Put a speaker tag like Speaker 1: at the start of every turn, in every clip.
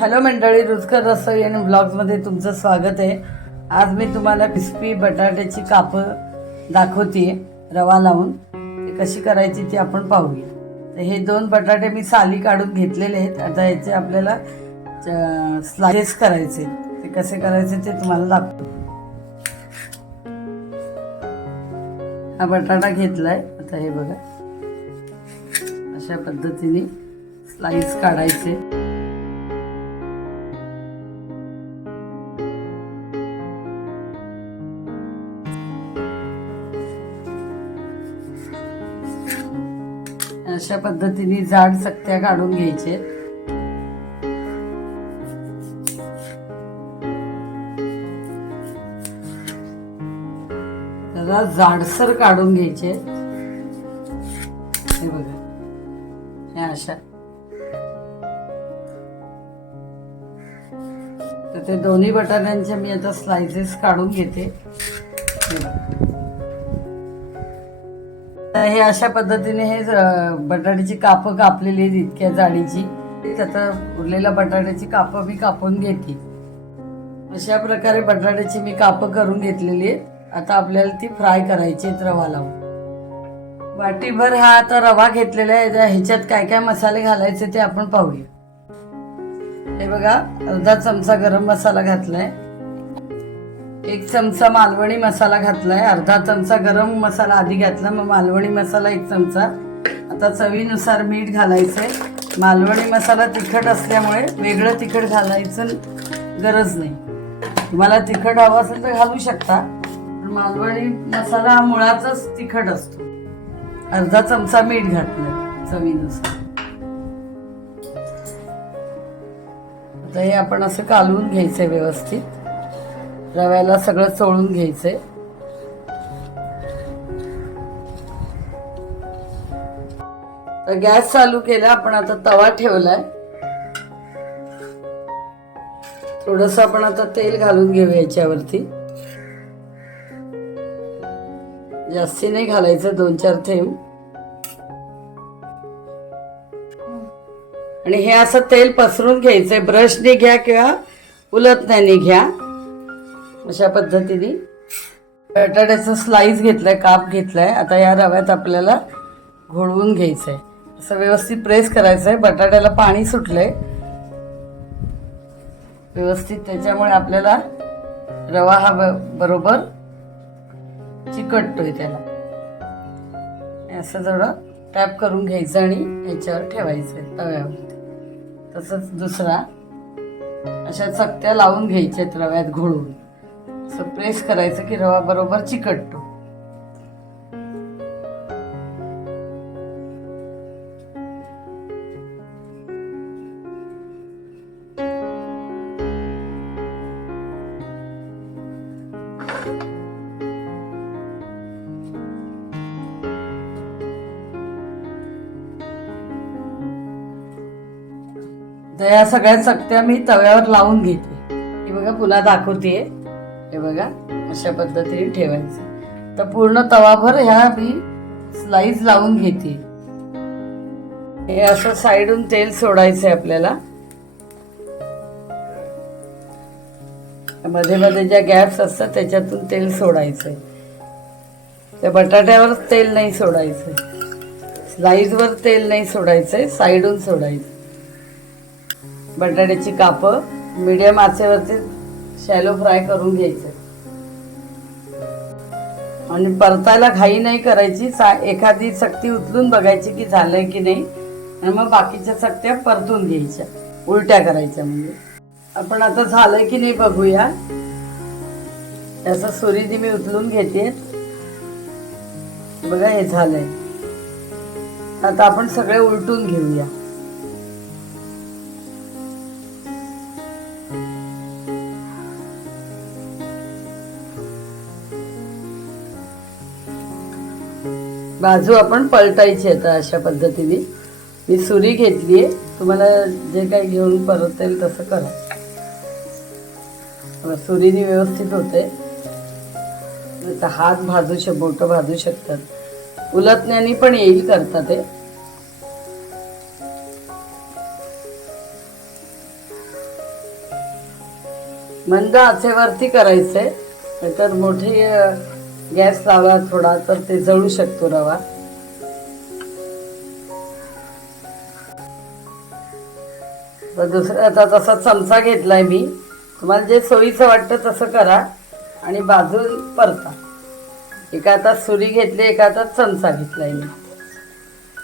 Speaker 1: Hello मंडळी रुचकर रसोई आणि ब्लॉग्समध्ये तुमचं स्वागत आहे. आज मी तुम्हाला क्रिस्पी बटाट्याची कापं दाखवते रवा लावून. ते कशी करायची ती आपण पाहूया. तर हे दोन बटाटे मी साली काढून घेतलेले आहेत. आता याचे आपल्याला स्लाइसेस करायचे ते कसे करायचे ते तुम्हाला दाखवतो. हा बटाटा घेतलाय. आता हे बघा. अशा पद्धतीने स्लाइस काढायचे. अशा पद्धतीने जाड सक्त्या काढून घ्यायचे. त्याला जाडसर काढून घ्यायचे. हे बघा. हे अशा. तर ते दोन्ही बटाट्यांचे मी आता स्लायसेस काढून घेते. हे अशा पद्धतीने हे बटाट्याची कापं कापलेली आहेत इतक्या जाडीची. आता उरलेल्या बटाट्याची कापं मी कापून घेते. अशा प्रकारे बटाट्याची मी कापं करून घेतलेली आहेत. आता आपल्याला ती फ्राय करायची आहेत रवा लावून. वाटीभर हा आता रवा घेतलेला आहे. त्या ह्याच्यात काय काय मसाले घालायचे ते आपण पाहूया. हे बघा अर्धा चमचा गरम मसाला घातलाय. एक चमचा मालवणी मसाला घातलाय. अर्धा चमचा गरम मसाला आधी घातला मग मालवणी मसाला एक चमचा. आता चवीनुसार मीठ घालायचंय. मालवणी मसाला तिखट असल्यामुळे वेगळं तिखट घालायचं गरज नाही. तुम्हाला तिखट हवं असेल तर घालू शकता पण मालवणी मसाला हा मुळाचाच तिखट असतो. अर्धा चमचा मीठ घातलं चवीनुसार. आता हे आपण असं कालवून घ्यायचंय व्यवस्थित. रव्याला सगळं चोळून घ्यायचंय. तर गॅस चालू केला आपण आता तवा ठेवलाय. थोडस आपण आता तेल घालून घेऊया याच्यावरती. जास्ती नाही घालायचं दोन चार थेंब. आणि हे असं तेल पसरून घ्यायचंय. ब्रशने घ्या किंवा उलटण्याने घ्या. अशा पद्धतीने बटाट्याचं स्लाइस घेतलाय काप घेतलाय. आता या रव्यात आपल्याला घोळवून घ्यायचंय. असं व्यवस्थित प्रेस करायचंय. बटाट्याला पाणी सुटलंय. व्यवस्थित त्याच्यामुळे आपल्याला रवा हा ब- बरोबर चिकटतोय त्याला. असं थोडं टॅप करून घ्यायचं आणि याच्यावर ठेवायचं तव्यावर तसंच दुसरा अशा चकत्या लावून घ्यायच्या रव्यात घोळून. असं प्रेस करायचं की रवा बरोबर चिकटतो. तर या सगळ्या चकत्या मी तव्यावर लावून घेते. की बघा पुन्हा दाखवते हे बघा अशा पद्धतीने ठेवायचं. तर पूर्ण तवाभर ह्या मी स्लाईस लावून घेते. हे असं साईडून तेल सोडायचं आहे आपल्याला. मध्ये मध्ये ज्या गॅप्स असतात त्याच्यातून तेल सोडायचंय. त्या बटाट्यावर तेल नाही सोडायचं स्लाईजवर तेल नाही सोडायचंय साईडून सोडायचं. बटाट्याची कापं मीडियम आचेवरती शॅलो फ्राय करून घ्यायचं. आणि परतायला घाई नाही करायची. एखादी चकती उचलून बघायची की झालंय की नाही. आणि मग बाकीच्या चकत्या परतून घ्यायच्या. उलट्या करायच्या म्हणजे. आपण आता झालंय की नाही बघूया. त्याचा सुरीदी मी उचलून घेते. बघा हे झालंय. आता आपण सगळे उलटून घेऊया. बाजू आपण पलटायची आता अशा पद्धतीने. मी सुरी घेतली आहे. तुम्हाला जे काही घेऊन परत येईल तसं करा. सुरीने व्यवस्थित होते. हात भाजू शक बोटं भाजू शकतात. उलटण्याने पण येईल करता ते. मंद आचेवरती करायचंय. नाहीतर मोठी गॅस लावला थोडा तर ते जळू शकतो रवा. तर दुसरा आता तसा चमचा घेतलाय मी. तुम्हाला जे सोयीचं वाटतं तसं करा आणि बाजून परता. एका हातात सुरी घेतली एका हातात चमचा घेतलाय मी.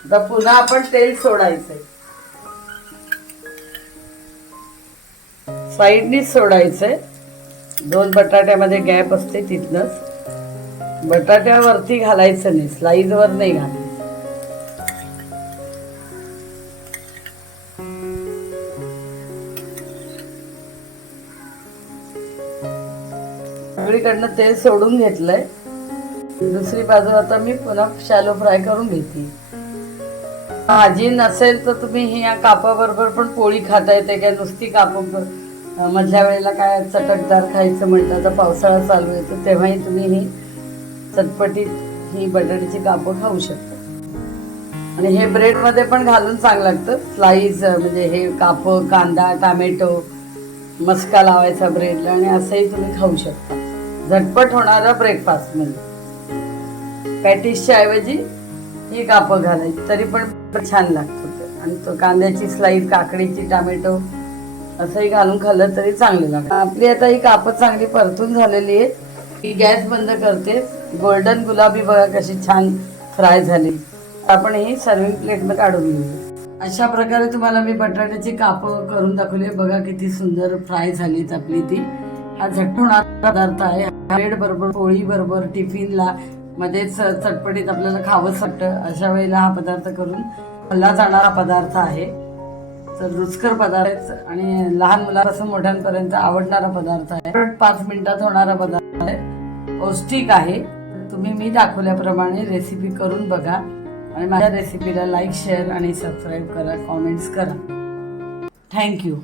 Speaker 1: आता पुन्हा आपण तेल सोडायचंय. साईडनीच सोडायचंय. दोन बटाट्यामध्ये गॅप असते तिथनंच. बटाट्यावरती घालायचं नाही स्लाईजवर नाही घालायचं. सगळीकडनं तेल सोडून घेतलंय. दुसरी बाजू आता मी पुन्हा शॅलो फ्राय करून घेते. भाजी नसेल तर तुम्ही ही या कापाबरोबर पण पोळी खाता येते काय नुसती कापा मधल्या वेळेला काय चटकदार खायचं म्हटलं तर पावसाळा चालू येतो तेव्हाही तुम्ही ही चटपटीत ही बटाट्याची कापं खाऊ शकतो. आणि हे ब्रेडमध्ये पण घालून चांगलं लागतं. स्लाईस म्हणजे हे कापं कांदा टामॅटो मस्का लावायचा ब्रेडला आणि असंही तुम्ही खाऊ शकता. झटपट होणारा ब्रेकफास्ट म्हणजे. पॅटिसच्या ऐवजी ही कापं घालायची तरी पण छान लागतं आणि तो कांद्याची स्लाईस काकडीची टामॅटो असंही घालून खाल्लं तरी चांगलं लागतं. आपली आता ही कापं चांगली परतून झालेली आहे. ही गॅस बंद करते. गोल्डन गुलाबी बघा कशी छान फ्राय झाली. आपण ही सर्विंग प्लेटनं काढून घेऊ अशा प्रकारे तुम्हाला मी बटाट्याची कापं करून दाखवली. बघा किती सुंदर फ्राय झालीत आपली ती. हा झट्ट होणारा पदार्थ आहे. ब्रेड बरोबर पोळी बरोबर टिफिनला मध्येच चटपटीत आपल्याला खावंच वाटतं अशा वेळेला हा पदार्थ करून खाल्ला जाणारा पदार्थ आहे. तर रुचकर पदार्थ आणि लहान मुलापासून मोठ्यांपर्यंत आवडणारा पदार्थ आहे. पाच मिनिटात होणारा पदार्थ आहे. पौष्टिक आहे. तुम्ही मी दाखवल्याप्रमाणे रेसिपी करून बघा आणि माझ्या रेसिपीला लाईक शेअर आणि सबस्क्राईब करा कॉमेंट्स करा. Thank you